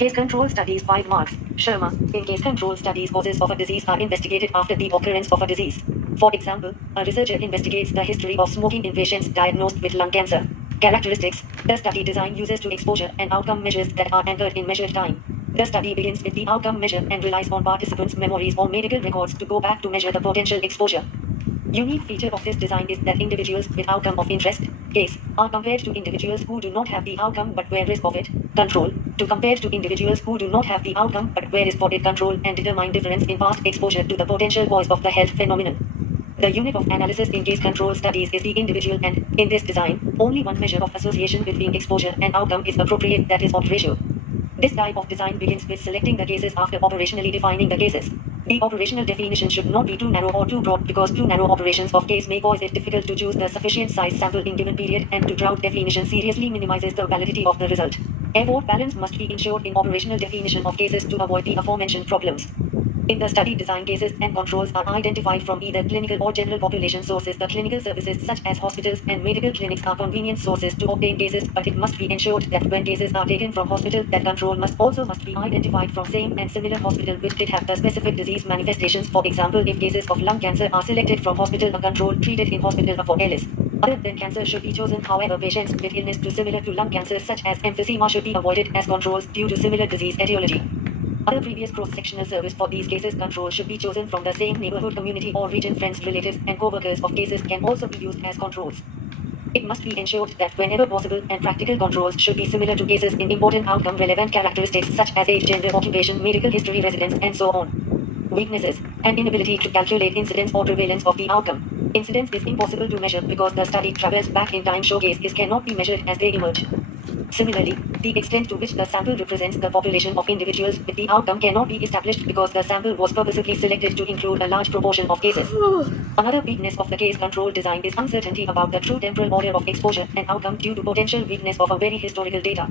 Case control studies 5 marks. Sharma. In case control studies, causes of a disease are investigated after the occurrence of a disease. For example, a researcher investigates the history of smoking in patients diagnosed with lung cancer. Characteristics. The study design uses to exposure and outcome measures that are anchored in measured time. The study begins with the outcome measure and relies on participants' memories or medical records to go back to measure the potential exposure. Unique feature of this design is that individuals with outcome of interest, case, are compared to individuals who do not have the outcome but were risk of it, control, to compared to individuals who do not have the outcome but were risk for it, control, and determine difference in past exposure to the potential cause of the health phenomenon. The unit of analysis in case control studies is the individual, and, in this design, only one measure of association between exposure and outcome is appropriate, that is odds ratio. This type of design begins with selecting the cases after operationally defining the cases. The operational definition should not be too narrow or too broad, because too narrow operations of case may cause it difficult to choose the sufficient size sample in given period, and too broad definition seriously minimizes the validity of the result. Therefore, balance must be ensured in operational definition of cases to avoid the aforementioned problems. In the study design, cases and controls are identified from either clinical or general population sources. The clinical services such as hospitals and medical clinics are convenient sources to obtain cases, but it must be ensured that when cases are taken from hospital, that control must be identified from same and similar hospital which did have the specific disease manifestations. For example, if cases of lung cancer are selected from hospital, a control treated in hospital for ALS other than cancer should be chosen. However, patients with illness too similar to lung cancer such as emphysema should be avoided as controls due to similar disease etiology. Other previous cross-sectional service for these cases control should be chosen from the same neighborhood, community or region. Friends, relatives, and co-workers of cases can also be used as controls. It must be ensured that whenever possible and practical, controls should be similar to cases in important outcome relevant characteristics such as age, gender, occupation, medical history, residence, and so on. Weaknesses. An inability to calculate incidence or prevalence of the outcome. Incidence is impossible to measure because the study travels back in time. Showcases cannot be measured as they emerge. Similarly, the extent to which the sample represents the population of individuals with the outcome cannot be established because the sample was purposefully selected to include a large proportion of cases. Another weakness of the case control design is uncertainty about the true temporal order of exposure and outcome due to potential weakness of a very historical data.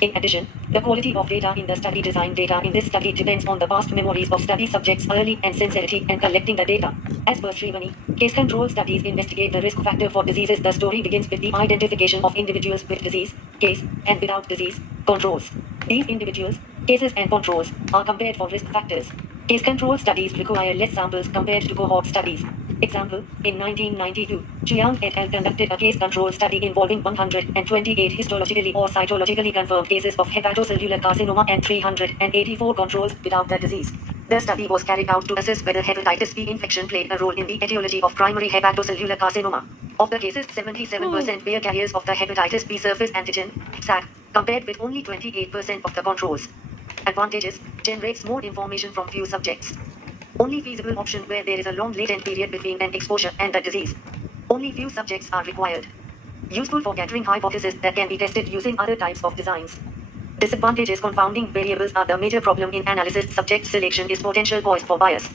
In addition, the quality of data in the study design data in this study depends on the past memories of study subjects early and sincerity in collecting the data. As per Srivani, case control studies investigate the risk factor for diseases. The story begins with the identification of individuals with disease, case, and without disease, controls. These individuals, cases and controls, are compared for risk factors. Case control studies require less samples compared to cohort studies. Example, in 1992, Chiang et al. Conducted a case control study involving 128 histologically or cytologically confirmed cases of hepatocellular carcinoma and 384 controls without the disease. The study was carried out to assess whether hepatitis B infection played a role in the etiology of primary hepatocellular carcinoma. Of the cases, 77% were carriers of the hepatitis B surface antigen, HSAC, compared with only 28% of the controls. Advantages: generates more information from few subjects. Only feasible option where there is a long latent period between an exposure and the disease. Only few subjects are required. Useful for gathering hypotheses that can be tested using other types of designs. Disadvantages: confounding variables are the major problem in analysis. Subject selection is potential cause for bias.